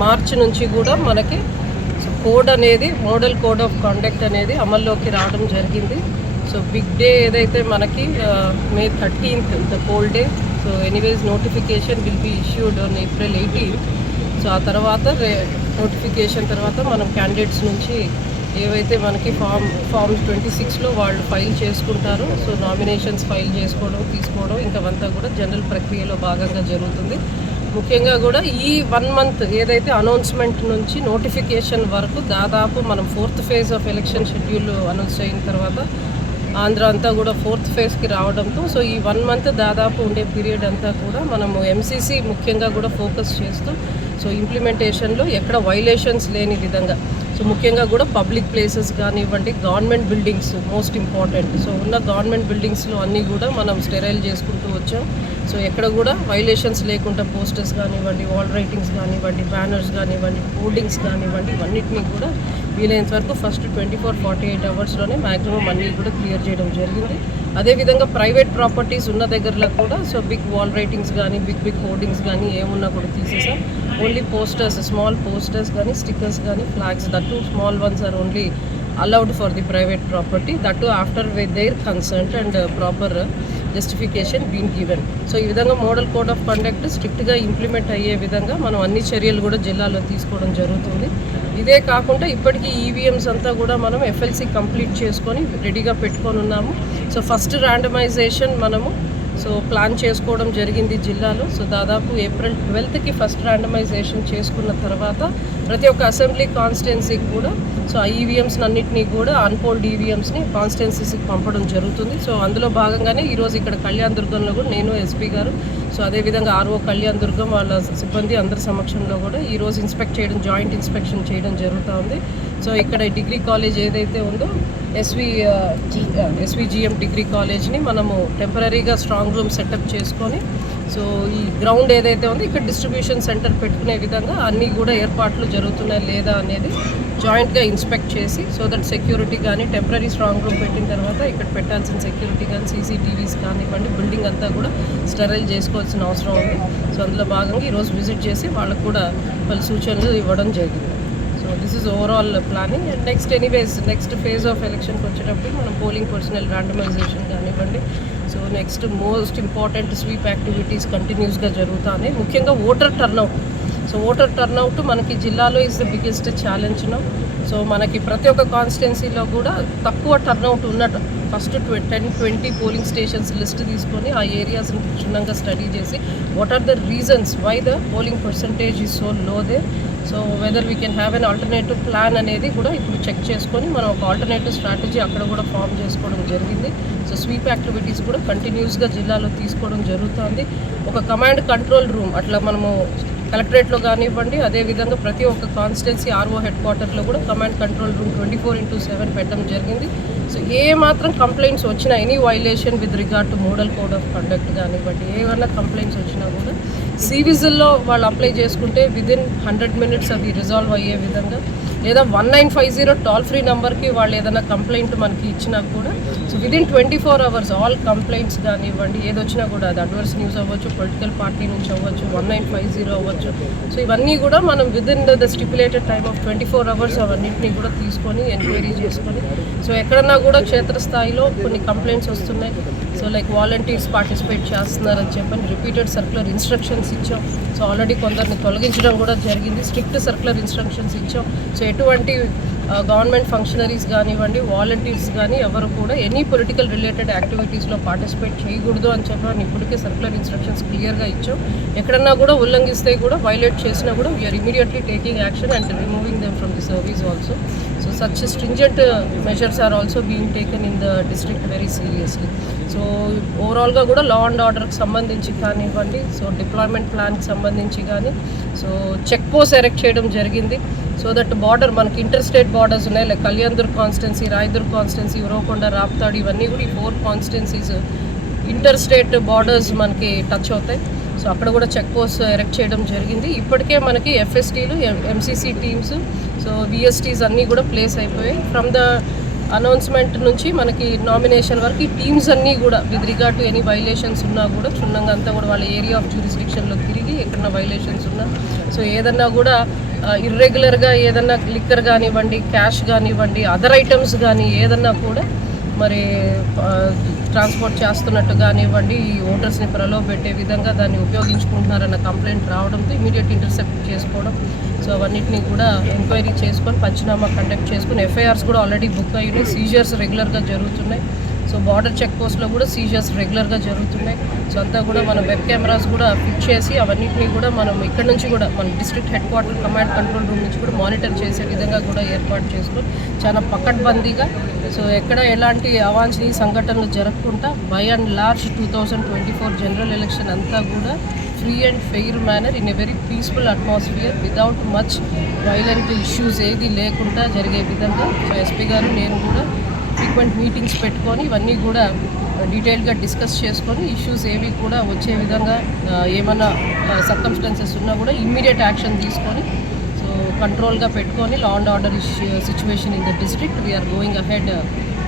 March నుంచి కూడా మనకి కోడ్ అనేది మోడల్ కోడ్ ఆఫ్ కాండక్ట్ అనేది అమల్లోకి రావడం జరిగింది. సో బిగ్ డే ఏదైతే మనకి May thirteenth the poll day so anyways notification will be issued on April eighteenth so ఆ తర్వాత నోటిఫికేషన్ తర్వాత మనం క్యాండిడేట్స్ నుంచి ఏవైతే మనకి ఫామ్ ఫామ్ ట్వంటీ సిక్స్లో వాళ్ళు ఫైల్ చేసుకుంటారో సో నామినేషన్స్ ఫైల్ చేసుకోవడం తీసుకోవడం ఇంకా అంతా కూడా జనరల్ ప్రక్రియలో భాగంగా జరుగుతుంది. ముఖ్యంగా కూడా ఈ వన్ మంత్ ఏదైతే అనౌన్స్మెంట్ నుంచి నోటిఫికేషన్ వరకు దాదాపు మనం fourth phase of election schedule announce అయిన తర్వాత ఆంధ్ర అంతా కూడా ఫోర్త్ ఫేజ్కి రావడంతో సో ఈ వన్ మంత్ దాదాపు ఉండే పీరియడ్ అంతా కూడా మనము ఎంసీసీ ముఖ్యంగా కూడా ఫోకస్ చేస్తూ సో ఇంప్లిమెంటేషన్లో ఎక్కడ వైలేషన్స్ లేని విధంగా. సో ముఖ్యంగా కూడా పబ్లిక్ ప్లేసెస్ కానివ్వండి government buildings most important so ఉన్న గవర్నమెంట్ బిల్డింగ్స్లో అన్నీ కూడా మనం స్టెరైల్ చేసుకుంటూ వచ్చాం. సో ఎక్కడ కూడా వైలేషన్స్ లేకుండా పోస్టర్స్ కానివ్వండి వాల్ రైటింగ్స్ కానివ్వండి బ్యానర్స్ కానివ్వండి హోర్డింగ్స్ కానివ్వండి ఇవన్నిటినీ కూడా వీలైనంత వరకు first twenty four forty eight అవర్స్లోనే maximum అన్నీ కూడా క్లియర్ చేయడం జరిగింది. అదేవిధంగా ప్రైవేట్ ప్రాపర్టీస్ ఉన్న దగ్గరలో కూడా సో బిగ్ వాల్ రైటింగ్స్ కానీ బిగ్ బిగ్ హోర్డింగ్స్ కానీ ఏమున్నా కూడా తీసేసాం. ఓన్లీ పోస్టర్స్ స్మాల్ పోస్టర్స్ కానీ స్టిక్కర్స్ కానీ flags that small ones are only allowed for the private property that too after with their consent and proper justification been given so ఈ విధంగా model code of conduct స్ట్రిక్ట్గా implement అయ్యే విధంగా మనం అన్ని చర్యలు కూడా జిల్లాలో తీసుకోవడం జరుగుతుంది. ఇదే కాకుండా ఇప్పటికీ ఈవీఎంస్ అంతా కూడా మనం ఎఫ్ఎల్సి కంప్లీట్ చేసుకొని రెడీగా పెట్టుకొని ఉన్నాము. సో ఫస్ట్ ర్యాండమైజేషన్ మనము సో ప్లాన్ చేసుకోవడం జరిగింది జిల్లాలో. సో దాదాపు ఏప్రిల్ ట్వెల్త్కి ఫస్ట్ ర్యాండమైజేషన్ చేసుకున్న తర్వాత ప్రతి ఒక్క అసెంబ్లీ కాన్స్టిట్యున్సీకి కూడా సో ఆ ఈవీఎంస్ అన్నింటినీ కూడా అన్పోల్డ్ ఈవీఎంస్ని కాన్స్టిట్యున్సీస్కి పంపడం జరుగుతుంది. సో అందులో భాగంగానే ఈరోజు ఇక్కడ కళ్యాణ్ దుర్గంలో కూడా నేను ఎస్పీ గారు సో అదేవిధంగా ఆర్ఓ కళ్యాణ్ దుర్గం వాళ్ళ సిబ్బంది అందరి సమక్షంలో కూడా ఈరోజు ఇన్స్పెక్ట్ చేయడం జాయింట్ ఇన్స్పెక్షన్ చేయడం జరుగుతూ ఉంది. సో ఇక్కడ డిగ్రీ కాలేజ్ ఏదైతే ఉందో ఎస్వి ఎస్విజిఎం డిగ్రీ కాలేజ్ని మనము టెంపరీగా స్ట్రాంగ్ రూమ్ సెటప్ చేసుకొని సో ఈ గ్రౌండ్ ఏదైతే ఉందో ఇక్కడ డిస్ట్రిబ్యూషన్ సెంటర్ పెట్టుకునే విధంగా అన్నీ కూడా ఏర్పాట్లు జరుగుతున్నాయి లేదా అనేది జాయింట్గా ఇన్స్పెక్ట్ చేసి సో దట్ సెక్యూరిటీ కానీ టెంపరీ స్ట్రాంగ్ రూమ్ పెట్టిన తర్వాత ఇక్కడ పెట్టాల్సిన సెక్యూరిటీ కానీ సీసీటీవీస్ కానివ్వండి బిల్డింగ్ అంతా కూడా స్టెరైల్ చేసుకోవాల్సిన అవసరం ఉంది. సో అందులో భాగంగా ఈరోజు విజిట్ చేసి వాళ్ళకు కూడా పలు సూచనలు ఇవ్వడం జరిగింది. This is overall planning and next anyways next phase of ఎలక్షన్కి వచ్చేటప్పుడు మనం పోలింగ్ పర్సనల్ ర్యాండమైజేషన్ కానివ్వండి. So next most important sweep activities కంటిన్యూస్గా జరుగుతాయి ముఖ్యంగా voter turnout so voter turnout మనకి జిల్లాలో is the biggest challenge so మనకి ప్రతి ఒక్క కాన్స్టిట్యున్సీలో కూడా తక్కువ టర్నౌట్ ఉన్నట్టు first ట్వ ten twenty polling stations list తీసుకొని ఆ ఏరియాస్ని క్షుణ్ణంగా స్టడీ చేసి what are the reasons why the polling percentage is so low they so whether we can have an alternative plan అనేది కూడా ఇప్పుడు చెక్ చేసుకొని మనం ఒక ఆల్టర్నేటివ్ స్ట్రాటజీ అక్కడ కూడా ఫామ్ చేసుకోవడం జరిగింది. సో స్వీప్ యాక్టివిటీస్ కూడా కంటిన్యూస్గా జిల్లాలో తీసుకోవడం జరుగుతుంది. ఒక కమాండ్ కంట్రోల్ రూమ్ అట్లా మనము కలెక్టరేట్లో కానివ్వండి అదేవిధంగా ప్రతి ఒక్క కాన్స్టిట్యున్సీ ఆర్ఓ హెడ్ క్వార్టర్లో కూడా command control room twenty four into seven పెట్టడం జరిగింది. సో ఏ మాత్రం కంప్లైంట్స్ వచ్చినా any violation with regard to model code of conduct కానివ్వండి ఏమన్నా కంప్లైంట్స్ వచ్చినా కూడా సివిజిల్లో వాళ్ళు అప్లై చేసుకుంటే విదిన్ హండ్రెడ్ మినిట్స్ అవి రిజాల్వ్ అయ్యే విధంగా లేదా one nine five zero toll free నెంబర్కి వాళ్ళు ఏదైనా కంప్లైంట్ మనకి ఇచ్చినా కూడా so within twenty four hours all complaints కానివ్వండి ఏది వచ్చినా కూడా అది అడ్వర్స్ న్యూస్ అవ్వచ్చు పొలిటికల్ పార్టీ నుంచి అవ్వచ్చు వన్ నైన్ ఫైవ్ జీరో అవ్వచ్చు. సో ఇవన్నీ కూడా మనం within the stipulated time of twenty four hours అవన్నింటినీ కూడా తీసుకొని ఎంక్వైరీ చేసుకొని సో ఎక్కడన్నా కూడా క్షేత్రస్థాయిలో కొన్ని కంప్లైంట్స్ వస్తున్నాయి. సో లైక్ వాలంటీర్స్ పార్టిసిపేట్ చేస్తున్నారని చెప్పని రిపీటెడ్ సర్కులర్ ఇన్స్ట్రక్షన్స్ ఇచ్చాం. సో ఆల్రెడీ కొందరిని తొలగించడం కూడా జరిగింది. స్ట్రిక్ట్ సర్కులర్ ఇన్స్ట్రక్షన్స్ ఇచ్చాం. సో ఎటువంటి uh, గవర్నమెంట్ ఫంక్షనరీస్ కానివ్వండి వాలంటీర్స్ కానీ ఎవరు కూడా ఎనీ పొలిటికల్ రిలేటెడ్ యాక్టివిటీస్లో పార్టిసిపేట్ చేయకూడదు అని చెప్పని ఇప్పటికే సర్కులర్ ఇన్స్ట్రక్షన్స్ క్లియర్గా ఇచ్చాం. ఎక్కడన్నా కూడా ఉల్లంఘిస్తే కూడా వైలేట్ చేసినా కూడా we're immediately taking action and removing them from the service also such stringent uh, measures are also being taken in the district very seriously. So ఓవరాల్గా కూడా లా అండ్ ఆర్డర్కి సంబంధించి కానివ్వండి సో డిప్లాయ్మెంట్ ప్లాన్కి సంబంధించి కానీ సో చెక్ పోస్ట్ ఎరెక్ట్ చేయడం జరిగింది so that border మనకి ఇంటర్ స్టేట్ బార్డర్స్ ఉన్నాయి like Kalyandurg constituency Rayadurg constituency Uravakonda Raptadu ఇవన్నీ కూడా ఈ four constituencies inter state borders మనకి టచ్ అవుతాయి సో అక్కడ కూడా చెక్ పోస్ట్ ఎరెక్ట్ చేయడం జరిగింది. ఇప్పటికే మనకి ఎఫ్ఎస్టీలు ఎంసీసీ టీమ్స్ సో విఎస్టీస్ అన్నీ కూడా ప్లేస్ అయిపోయాయి. ఫ్రమ్ ద అనౌన్స్మెంట్ నుంచి మనకి నామినేషన్ వరకు ఈ టీమ్స్ అన్నీ కూడా with regard to any violations ఉన్నా కూడా క్షుణ్ణంగా అంతా కూడా వాళ్ళ ఏరియా ఆఫ్ జ్యూరిస్డిక్షన్లో తిరిగి ఎక్కడన్నా వైలేషన్స్ ఉన్నా సో ఏదన్నా కూడా ఇర్రెగ్యులర్గా ఏదన్నా లిక్కర్ కానివ్వండి క్యాష్ కానివ్వండి అదర్ ఐటమ్స్ కానీ ఏదన్నా కూడా మరి ట్రాన్స్పోర్ట్ చేస్తున్నట్టు కానివ్వండి ఈ ఓటర్స్ని ప్రలోభ పెట్టే విధంగా దాన్ని ఉపయోగించుకుంటున్నారన్న కంప్లైంట్ రావడంతో ఇమీడియట్ ఇంటర్సెప్ట్ చేసుకోవడం. సో అవన్నిటిని కూడా ఎంక్వైరీ చేసుకొని పంచనామా కండక్ట్ చేసుకొని ఎఫ్ఐఆర్స్ కూడా ఆల్రెడీ బుక్ అయ్యి ఉన్నాయి సీజర్స్ రెగ్యులర్గా జరుగుతున్నాయి. సో బార్డర్ చెక్ పోస్ట్లో కూడా సీజర్స్ రెగ్యులర్గా జరుగుతున్నాయి. సో అంతా కూడా మన వెబ్ కెమెరాస్ కూడా ఫిట్ చేసి అవన్నిటిని కూడా మనం ఇక్కడ నుంచి కూడా మన district headquarter command control room నుంచి కూడా మానిటర్ చేసే విధంగా కూడా ఏర్పాటు చేసుకుని చాలా పకడ్బందీగా సో ఎక్కడ ఎలాంటి అవాంఛనీయ సంఘటనలు జరగకుండా by and large two thousand twenty four general election అంతా కూడా free and fair manner in a very peaceful atmosphere without much violent issues ఏది లేకుండా జరిగే విధంగా. సో ఎస్పీ గారు నేను కూడా ఫ్రీక్వెంట్ మీటింగ్స్ పెట్టుకొని ఇవన్నీ కూడా uh, డీటెయిల్గా డిస్కస్ చేసుకొని ఇష్యూస్ ఏవి కూడా వచ్చే విధంగా ఏమైనా ఏమన్నా uh, సర్కమ్స్టాన్సెస్ ఉన్నా కూడా ఇమ్మీడియట్ యాక్షన్ తీసుకొని సో కంట్రోల్గా పెట్టుకొని law and order situation in the district we're going ahead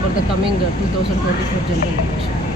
for the coming two thousand twenty four general election